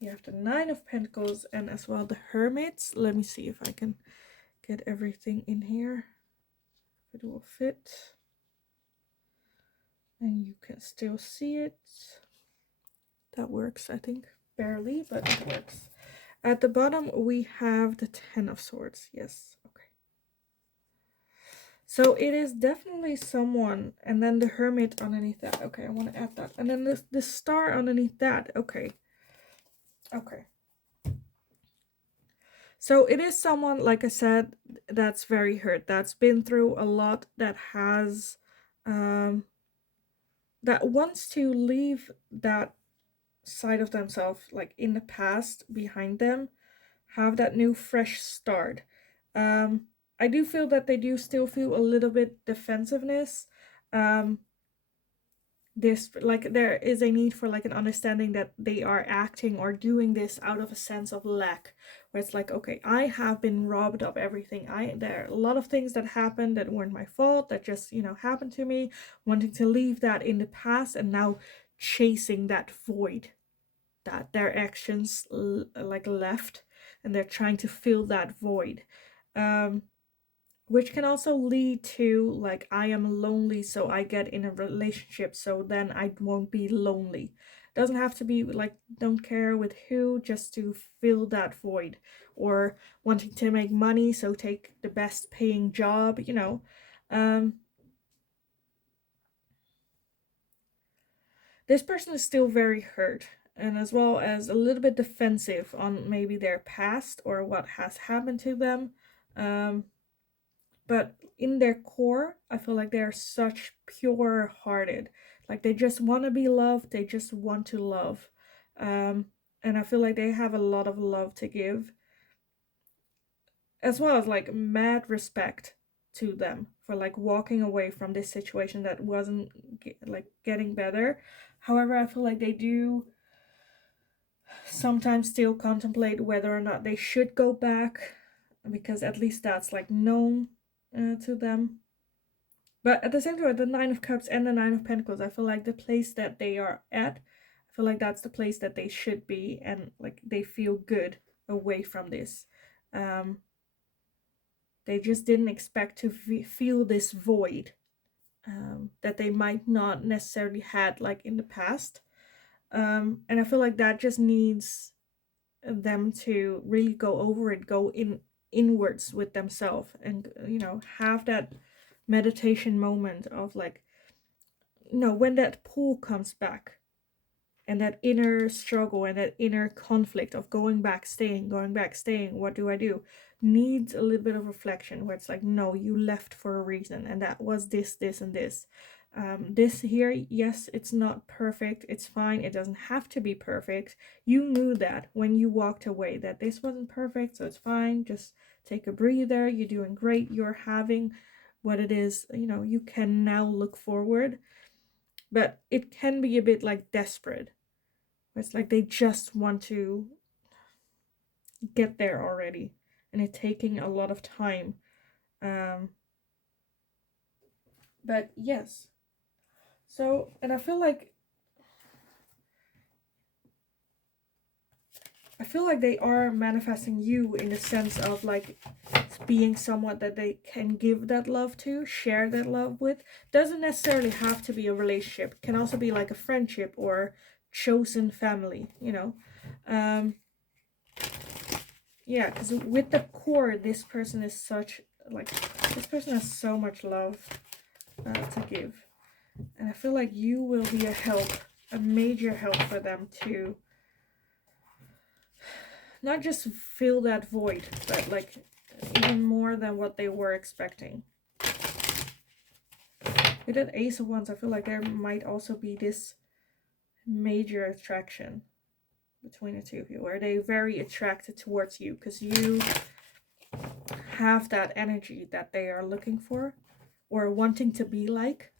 we have the Nine of Pentacles, and as well the Hermits. Let me see if I can get everything in here, if it will fit. And you can still see it. That works, I think. Barely, but it works. At the bottom, we have the Ten of Swords. Yes, okay. So it is definitely someone, and then the Hermit underneath that. Okay, I want to add that. And then the star underneath that. Okay. Okay. So it is someone, like I said, that's very hurt, that's been through a lot, that has, that wants to leave that side of themselves, like in the past, behind them, have that new fresh start. I do feel that they do still feel a little bit defensiveness. This, like, there is a need for like an understanding that they are acting or doing this out of a sense of lack, where it's like, okay, I have been robbed of everything. There are a lot of things that happened that weren't my fault, that just, you know, happened to me, wanting to leave that in the past and now chasing that void that their actions like left, and they're trying to fill that void, which can also lead to like, I am lonely, so I get in a relationship so then I won't be lonely. Doesn't have to be like, don't care with who, just to fill that void. Or wanting to make money, so take the best paying job, you know. This person is still very hurt, and as well as a little bit defensive on maybe their past or what has happened to them. But in their core, I feel like they're such pure hearted. Like, they just want to be loved, they just want to love. And I feel like they have a lot of love to give, as well as like mad respect to them for like walking away from this situation that wasn't like getting better. However, I feel like they do sometimes still contemplate whether or not they should go back, because at least that's like known to them. But at the same time, the Nine of Cups and the Nine of Pentacles, I feel like the place that they are at, I feel like that's the place that they should be, and like they feel good away from this. They just didn't expect to feel this void that they might not necessarily had like in the past. And I feel like that just needs them to really go over it, go inwards with themselves, and, you know, have that meditation moment of like, no, when that pull comes back, and that inner struggle and that inner conflict of going back, staying, what do I do, needs a little bit of reflection, where it's like, no, you left for a reason, and that was this, and this. This here, yes, it's not perfect, it's fine, it doesn't have to be perfect. You knew that when you walked away, that this wasn't perfect, so it's fine. Just take a breather, you're doing great, you're having what it is, you know, you can now look forward. But it can be a bit like desperate. It's like they just want to get there already, and it's taking a lot of time. But yes. So, and I feel like they are manifesting you in the sense of like being someone that they can give that love to, share that love with. Doesn't necessarily have to be a relationship. It can also be like a friendship or chosen family, you know. Yeah, because with the core, this person is such, like, this person has so much love to give. And I feel like you will be a help, a major help for them to not just fill that void, but like even more than what they were expecting. With that Ace of Wands, I feel like there might also be this major attraction between the two of you, where they're very attracted towards you because you have that energy that they are looking for or wanting to be like.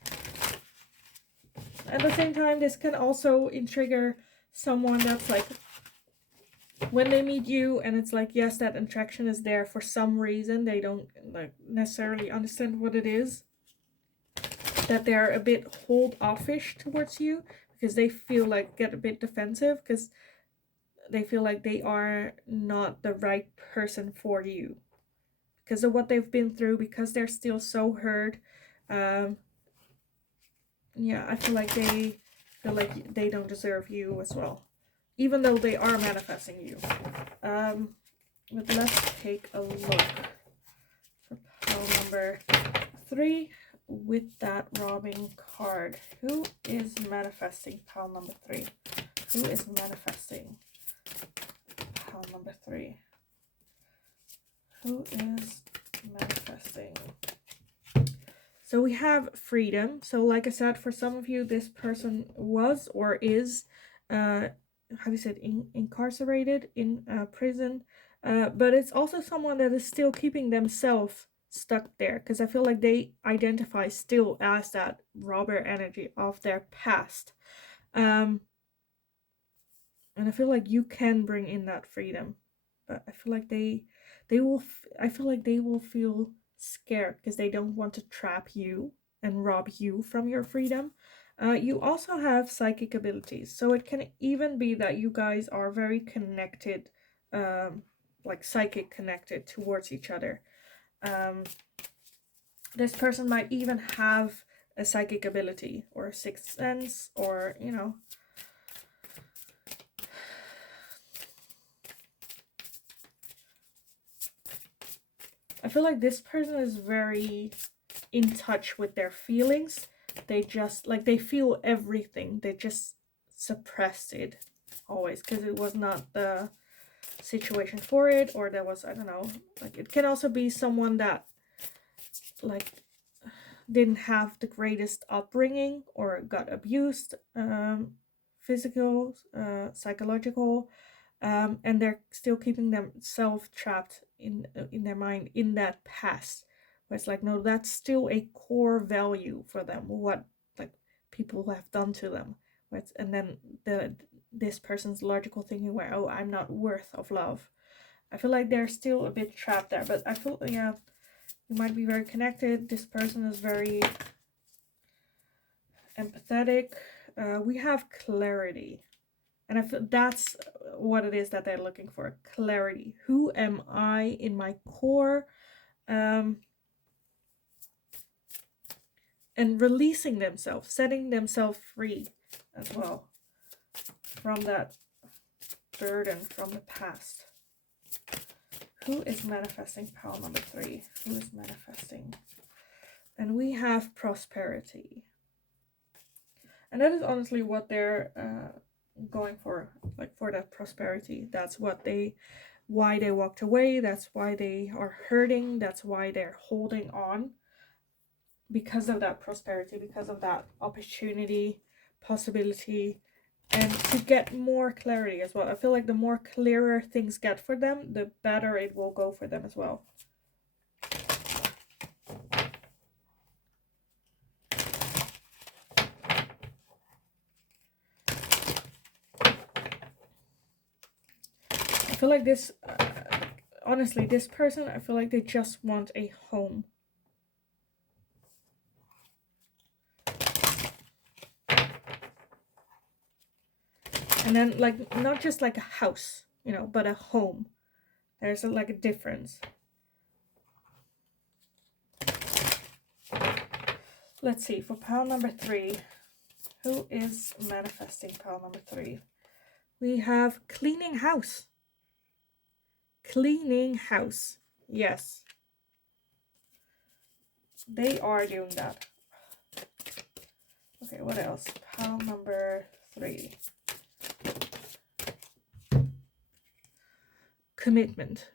At the same time, this can also trigger someone that's like, when they meet you and it's like, yes, that attraction is there for some reason, they don't like necessarily understand what it is, that they're a bit hold offish towards you because they feel like get a bit defensive because they feel like they are not the right person for you because of what they've been through, because they're still so hurt. Yeah, I feel like they feel like they don't deserve you as well, even though they are manifesting you. But let's take a look for pile number 3 with that robbing card. Who is manifesting pile number 3? Who is manifesting pile number 3? Who is manifesting? So we have freedom. So like I said, for some of you, this person was or is, how do you say it, incarcerated in prison. But it's also someone that is still keeping themselves stuck there, because I feel like they identify still as that robber energy of their past. And I feel like you can bring in that freedom, but I feel like they will. I feel like they will feel scared because they don't want to trap you and rob you from your freedom. You also have psychic abilities, so it can even be that you guys are very connected, like psychic connected towards each other. This person might even have a psychic ability or a sixth sense, or you know. I feel like this person is very in touch with their feelings. They just, like, they feel everything. They just suppressed it always because it was not the situation for it, or there was, I don't know, like, it can also be someone that, like, didn't have the greatest upbringing or got abused, physical, psychological, and they're still keeping themselves trapped in their mind in that past, where it's like, no, that's still a core value for them, what like people have done to them, and then this person's logical thinking where, oh, I'm not worth of love. I feel like they're still a bit trapped there, but I feel, yeah, you might be very connected. This person is very empathetic. We have clarity. And I feel that's what it is that they're looking for. Clarity. Who am I in my core? And releasing themselves, setting themselves free as well from that burden from the past. Who is manifesting pile number 3? Who is manifesting? And we have prosperity. And that is honestly what they're going for, like, for that prosperity. That's what why they walked away. That's why they are hurting. That's why they're holding on, because of that prosperity, because of that opportunity, possibility, and to get more clarity as well. I feel like the more clearer things get for them, the better it will go for them as well. I feel like this, honestly, this person, I feel like they just want a home. And then, like, not just like a house, you know, but a home. There's like a difference. Let's see, for pile number 3, who is manifesting pile number 3? We have cleaning house. Cleaning house. Yes. They are doing that. Okay, what else? Pile number 3. Commitment.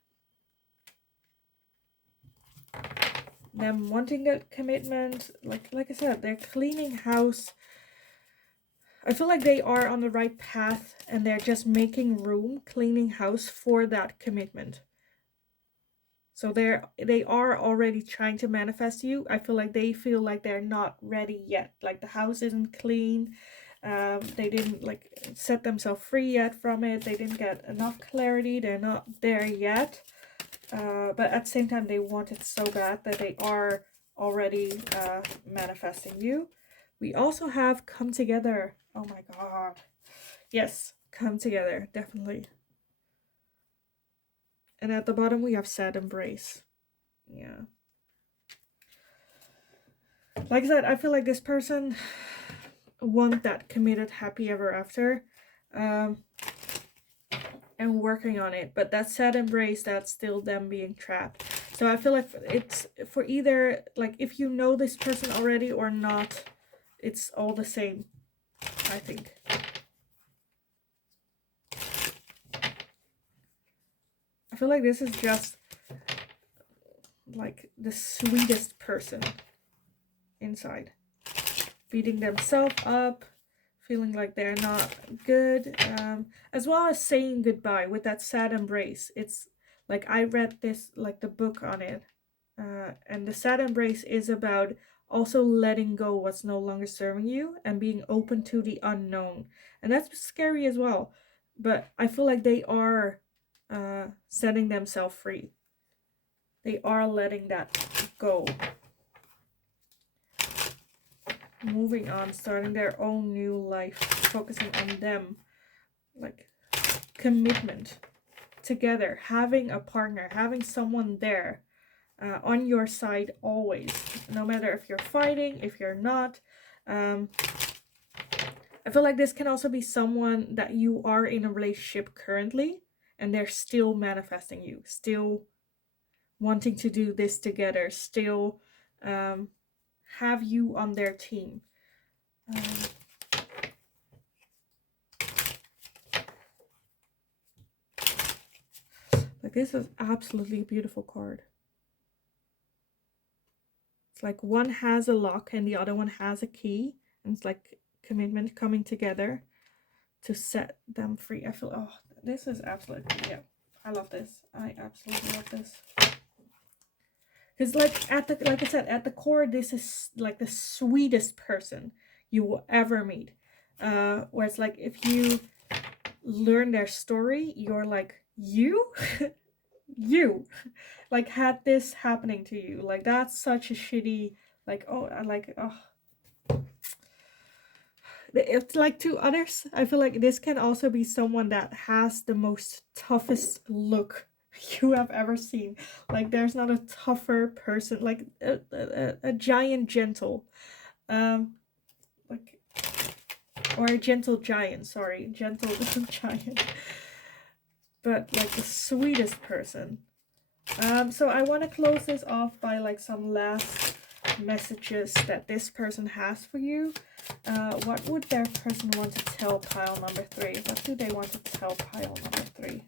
Them wanting that commitment. Like I said, they're cleaning house. I feel like they are on the right path and they're just making room, cleaning house for that commitment. So they are already trying to manifest you. I feel like they feel like they're not ready yet. Like the house isn't clean. They didn't like set themselves free yet from it. They didn't get enough clarity. They're not there yet. But at the same time, they want it so bad that they are already manifesting you. We also have come together. Oh my god. Yes, come together, definitely. And at the bottom we have sad embrace. Yeah. Like I said, I feel like this person want that committed happy ever after. Um, and working on it, but that sad embrace, that's still them being trapped. So I feel like it's for either, like, if you know this person already or not, it's all the same, I think. I feel like this is just like the sweetest person inside, beating themselves up, feeling like they're not good, as well as saying goodbye with that sad embrace. It's like, I read this, like the book on it, and the sad embrace is about also letting go what's no longer serving you and being open to the unknown. And that's scary as well. But I feel like they are setting themselves free. They are letting that go. Moving on, starting their own new life, focusing on them. Like commitment together, having a partner, having someone there. On your side always, no matter if you're fighting, if you're not. I feel like this can also be someone that you are in a relationship currently and they're still manifesting you, still wanting to do this together, still have you on their team. Like, this is absolutely a beautiful card. It's like one has a lock and the other one has a key, and it's like commitment coming together to set them free. I feel, oh, this is absolutely, yeah, I love this. I absolutely love this. Because like like I said, at the core, this is like the sweetest person you will ever meet. Where it's like, if you learn their story, you're like, you you like had this happening to you. Like, that's such a shitty, like, oh, I like, oh, it's like, to others, I feel like this can also be someone that has the most toughest look you have ever seen. Like, there's not a tougher person, like a giant gentle, like, or a gentle giant, sorry, gentle giant, but like the sweetest person. So I want to close this off by like some last messages that this person has for you. What would their person want to tell pile number 3? What do they want to tell pile number 3?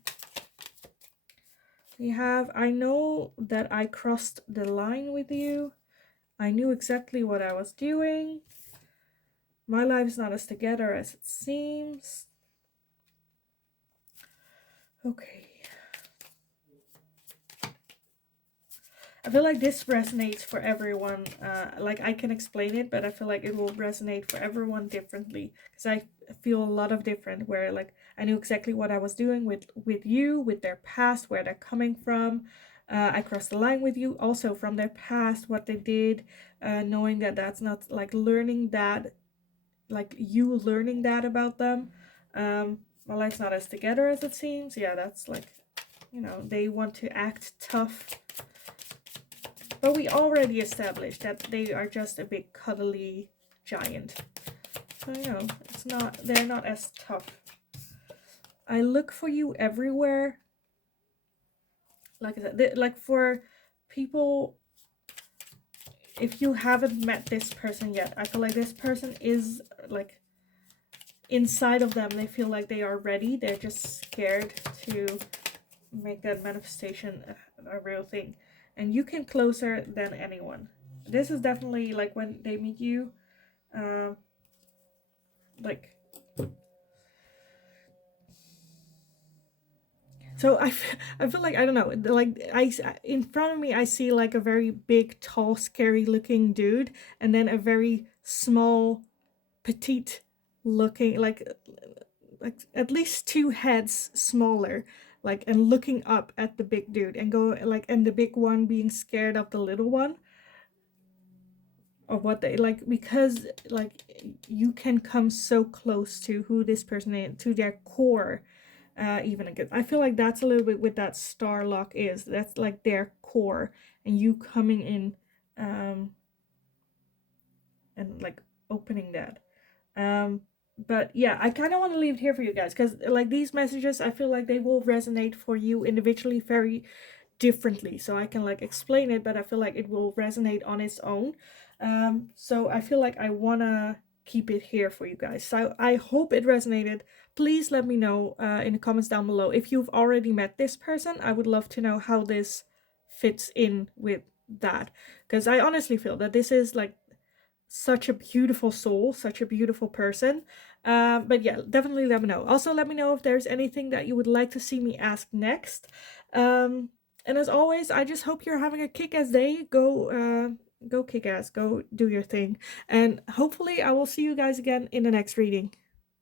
We have, I know that I crossed the line with you. I knew exactly what I was doing. My life is not as together as it seems. Okay. I feel like this resonates for everyone. Like, I can explain it, but I feel like it will resonate for everyone differently. Because I feel a lot of different, where like I knew exactly what I was doing with you, with their past, where they're coming from. I crossed the line with you also from their past, what they did, knowing that that's not like learning that, like you learning that about them. My life's not as together as it seems. Yeah, that's like, you know, they want to act tough. But we already established that they are just a big cuddly giant. So, you know, it's not, they're not as tough. I look for you everywhere. Like I said, like for people, if you haven't met this person yet, I feel like this person is like inside of them. They feel like they are ready. They're just scared to make that manifestation a real thing. And you came closer than anyone. This is definitely like when they meet you, like, so I feel like, I don't know, like in front of me I see like a very big, tall, scary looking dude, and then a very small, petite looking, like at least 2 heads smaller, like, and looking up at the big dude and go like, and the big one being scared of the little one. or what they like, because like you can come so close to who this person is, to their core. Even again, I feel like that's a little bit with that star lock is, that's like their core, and you coming in and like opening that. But yeah, I kind of want to leave it here for you guys, because like these messages, I feel like they will resonate for you individually very differently. So I can like explain it, but I feel like it will resonate on its own. So I feel like I want to keep it here for you guys. So I hope it resonated. Please let me know in the comments down below if you've already met this person. I would love to know how this fits in with that, because I honestly feel that this is like such a beautiful soul, such a beautiful person. But yeah, definitely let me know. Also, let me know if there's anything that you would like to see me ask next. And as always, I just hope you're having a kick-ass day. Go kick ass, go do your thing. And hopefully I will see you guys again in the next reading.